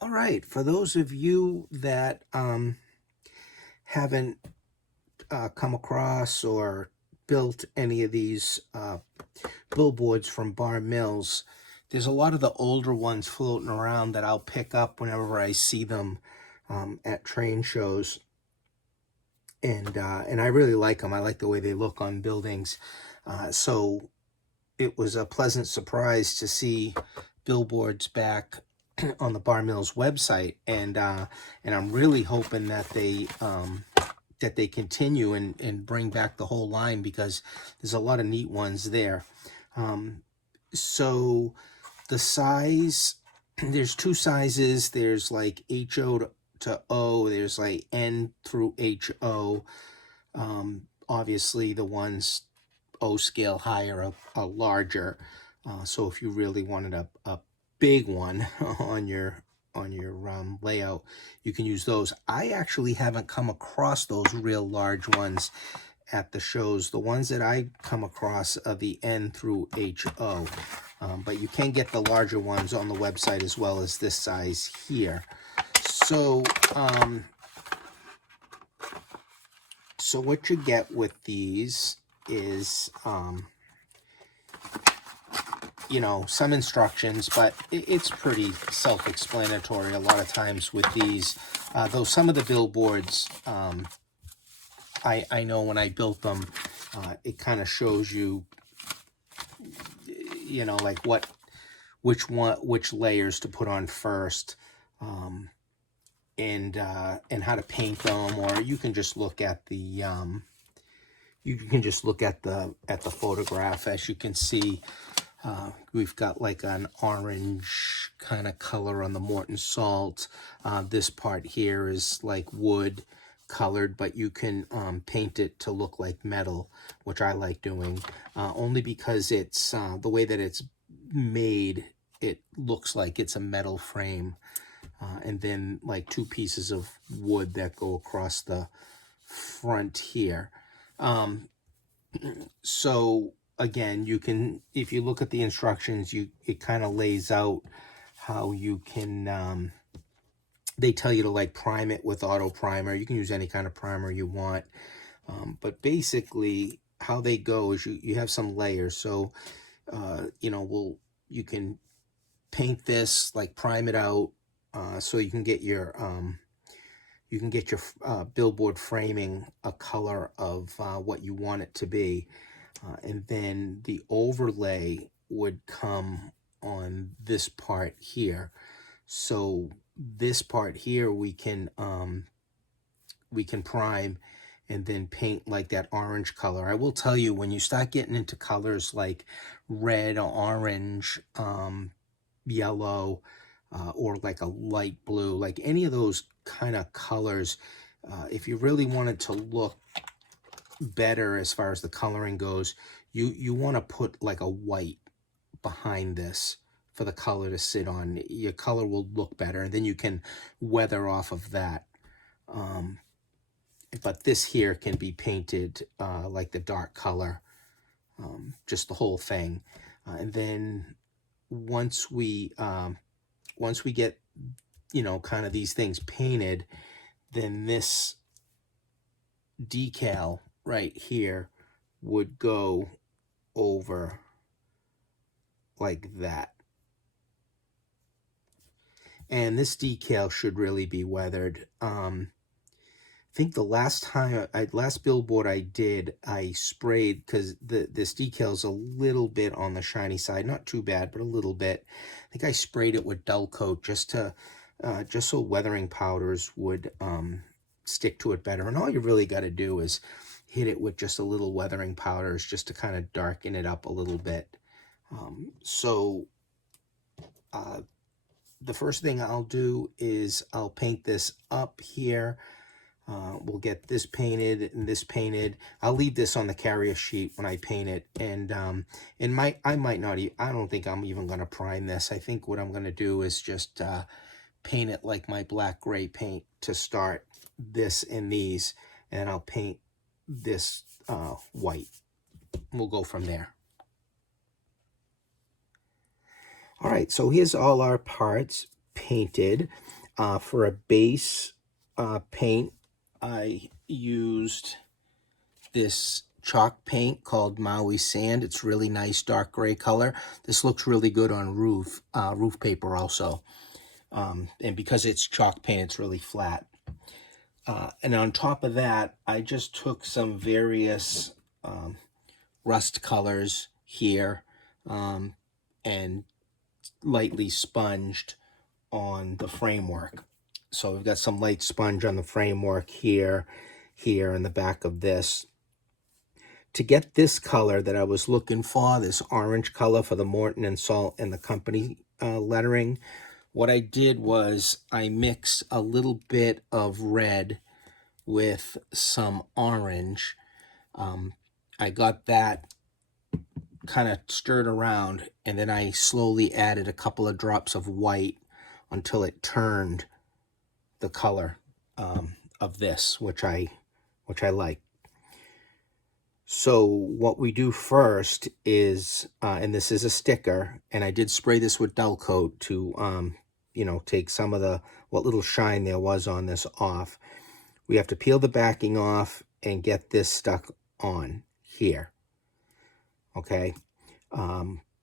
All right, for those of you that haven't come across or built any of these billboards from Bar Mills, there's a lot of the older ones floating around that I'll pick up whenever I see them at train shows, and I really like them. I like the way they look on buildings. So it was a pleasant surprise to see billboards back on the Bar Mills website, and I'm really hoping that they continue and bring back the whole line, because there's a lot of neat ones there. So the size, there's two sizes. There's like HO to O. There's like N through HO. Obviously, the ones O scale higher are larger. So if you really wanted a big one on your layout, you can use those. I actually haven't come across those real large ones at the shows. The ones that I come across are the N through HO, but you can get the larger ones on the website as well as this size here. So so what you get with these is you know, some instructions, but it's pretty self-explanatory a lot of times with these. Though some of the billboards, I know when I built them, it kind of shows you, you know, like which layers to put on first, and how to paint them, or you can just look at the photograph. As you can see, we've got like an orange kind of color on the Morton salt. This part here is like wood colored, but you can paint it to look like metal, which I like doing, only because it's the way that it's made, it looks like it's a metal frame, and then like two pieces of wood that go across the front here. So again, you can, if you look at the instructions, it kind of lays out how you can, they tell you to like prime it with auto primer. You can use any kind of primer you want, but basically how they go is you have some layers. So you know, you can paint this, like prime it out, so you can get your billboard framing a color of what you want it to be. And then the overlay would come on this part here. So this part here we can prime and then paint like that orange color. I will tell you, when you start getting into colors like red, orange, yellow, or like a light blue, like any of those kind of colors, if you really wanted to look better as far as the coloring goes, you want to put like a white behind this for the color to sit on. Your color will look better, and then you can weather off of that. But this here can be painted like the dark color, just the whole thing. And then once we get, you know, kind of these things painted, then this decal right here would go over like that. And this decal should really be weathered. I think the last billboard I did, I sprayed, because this decal's a little bit on the shiny side, not too bad, but a little bit. I think I sprayed it with dull coat just so weathering powders would stick to it better. And all you really got to do is hit it with just a little weathering powders just to kind of darken it up a little bit. The first thing I'll do is I'll paint this up here. We'll get this painted and this painted. I'll leave this on the carrier sheet when I paint it, and I might not. I don't think I'm even going to prime this. I think what I'm going to do is just paint it like my black gray paint to start this and these, and I'll paint this white. We'll go from there. All right, so here's all our parts painted. For a base paint, I used this chalk paint called Maui Sand. It's really nice dark gray color. This looks really good on roof paper also. And because it's chalk paint, it's really flat. And on top of that, I just took some various rust colors here and lightly sponged on the framework. So we've got some light sponge on the framework here, and the back of this. To get this color that I was looking for, this orange color for the Morton and Salt and the company lettering, what I did was I mixed a little bit of red with some orange. I got that kind of stirred around, and then I slowly added a couple of drops of white until it turned the color of this, which I like. So what we do first is, and this is a sticker, and I did spray this with Dull Coat to, take some of what little shine there was on this off. We have to peel the backing off and get this stuck on here. Okay.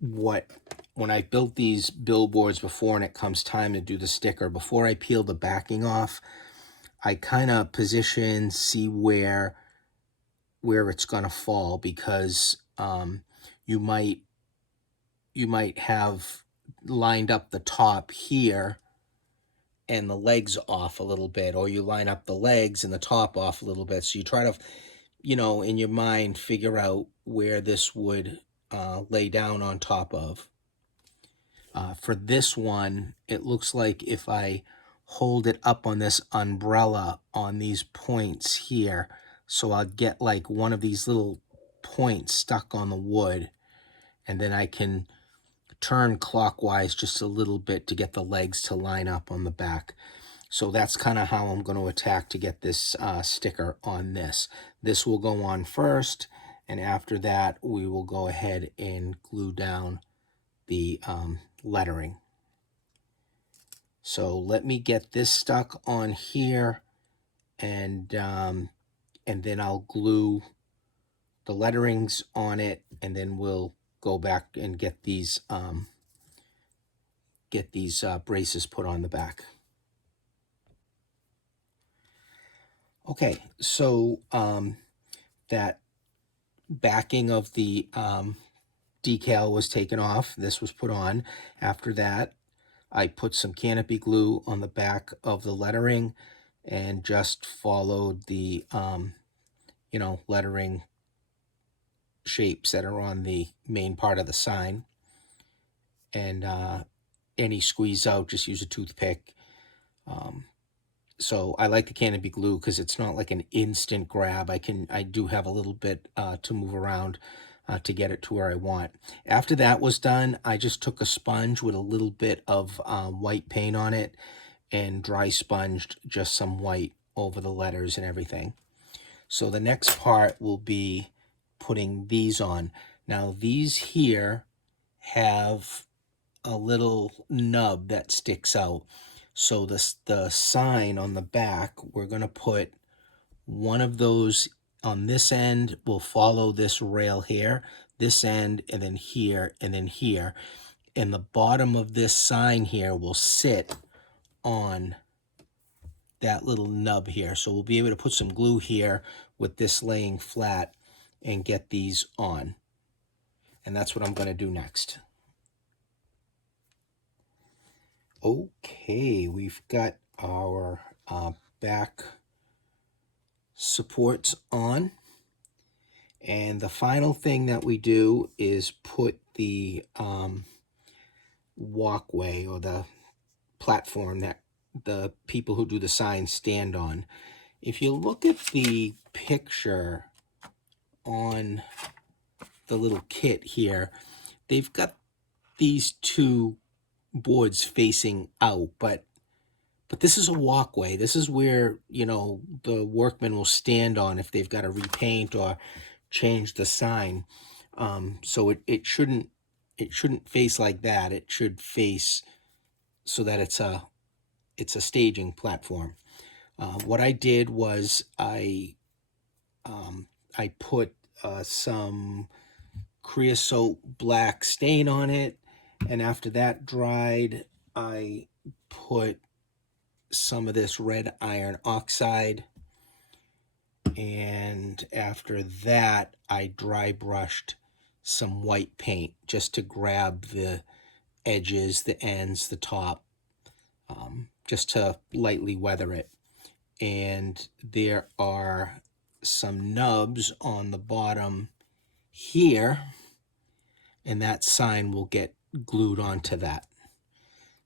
When I built these billboards before and it comes time to do the sticker, before I peel the backing off, I kind of position, see where it's going to fall, because you might have lined up the top here and the legs off a little bit, or you line up the legs and the top off a little bit. So you try to, in your mind, figure out where this would lay down on top of. For this one, it looks like if I hold it up on this umbrella on these points here, so I'll get like one of these little points stuck on the wood, and then I can turn clockwise just a little bit to get the legs to line up on the back. So that's kind of how I'm going to attack to get this sticker on this. This will go on first, and after that we will go ahead and glue down the lettering. So let me get this stuck on here, and then I'll glue the letterings on it, and then we'll go back and get these braces put on the back. Okay, so that backing of the decal was taken off. This was put on. After that, I put some canopy glue on the back of the lettering and just followed the lettering shapes that are on the main part of the sign. And any squeeze out, just use a toothpick. So I like the canopy glue because it's not like an instant grab. I do have a little bit to move around to get it to where I want. After that was done, I just took a sponge with a little bit of white paint on it and dry sponged just some white over the letters and everything. So the next part will be putting these on. Now these here have a little nub that sticks out. So the sign on the back, we're going to put one of those on this end. Will follow this rail here, this end, and then here, and then here. And the bottom of this sign here will sit on that little nub here. So we'll be able to put some glue here with this laying flat and get these on. And that's what I'm going to do next. Okay, we've got our back supports on. And the final thing that we do is put the walkway or the platform that the people who do the signs stand on. If you look at the picture on the little kit here, they've got these two boards facing out, but this is a walkway. This is where, the workmen will stand on if they've got to repaint or change the sign. So it shouldn't face like that. It should face so that it's a staging platform. What I did was I put some creosote black stain on it, and after that dried, I put some of this red iron oxide, and after that I dry brushed some white paint just to grab the edges, the ends, the top, just to lightly weather it. And there are some nubs on the bottom here, and that sign will get glued onto that.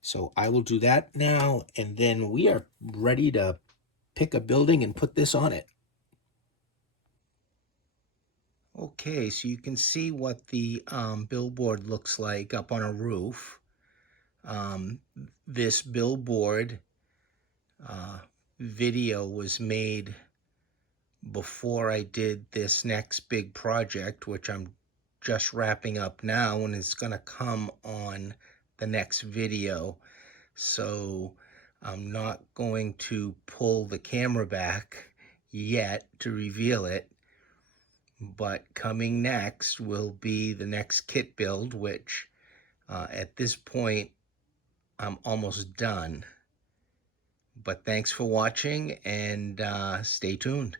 So I will do that now, and then we are ready to pick a building and put this on it. Okay, so you can see what the billboard looks like up on a roof. Um, this billboard uh, video was made before I did this next big project, which I'm just wrapping up now, and it's going to come on the next video. So I'm not going to pull the camera back yet to reveal it, but coming next will be the next kit build, which at this point I'm almost done. But thanks for watching, and stay tuned.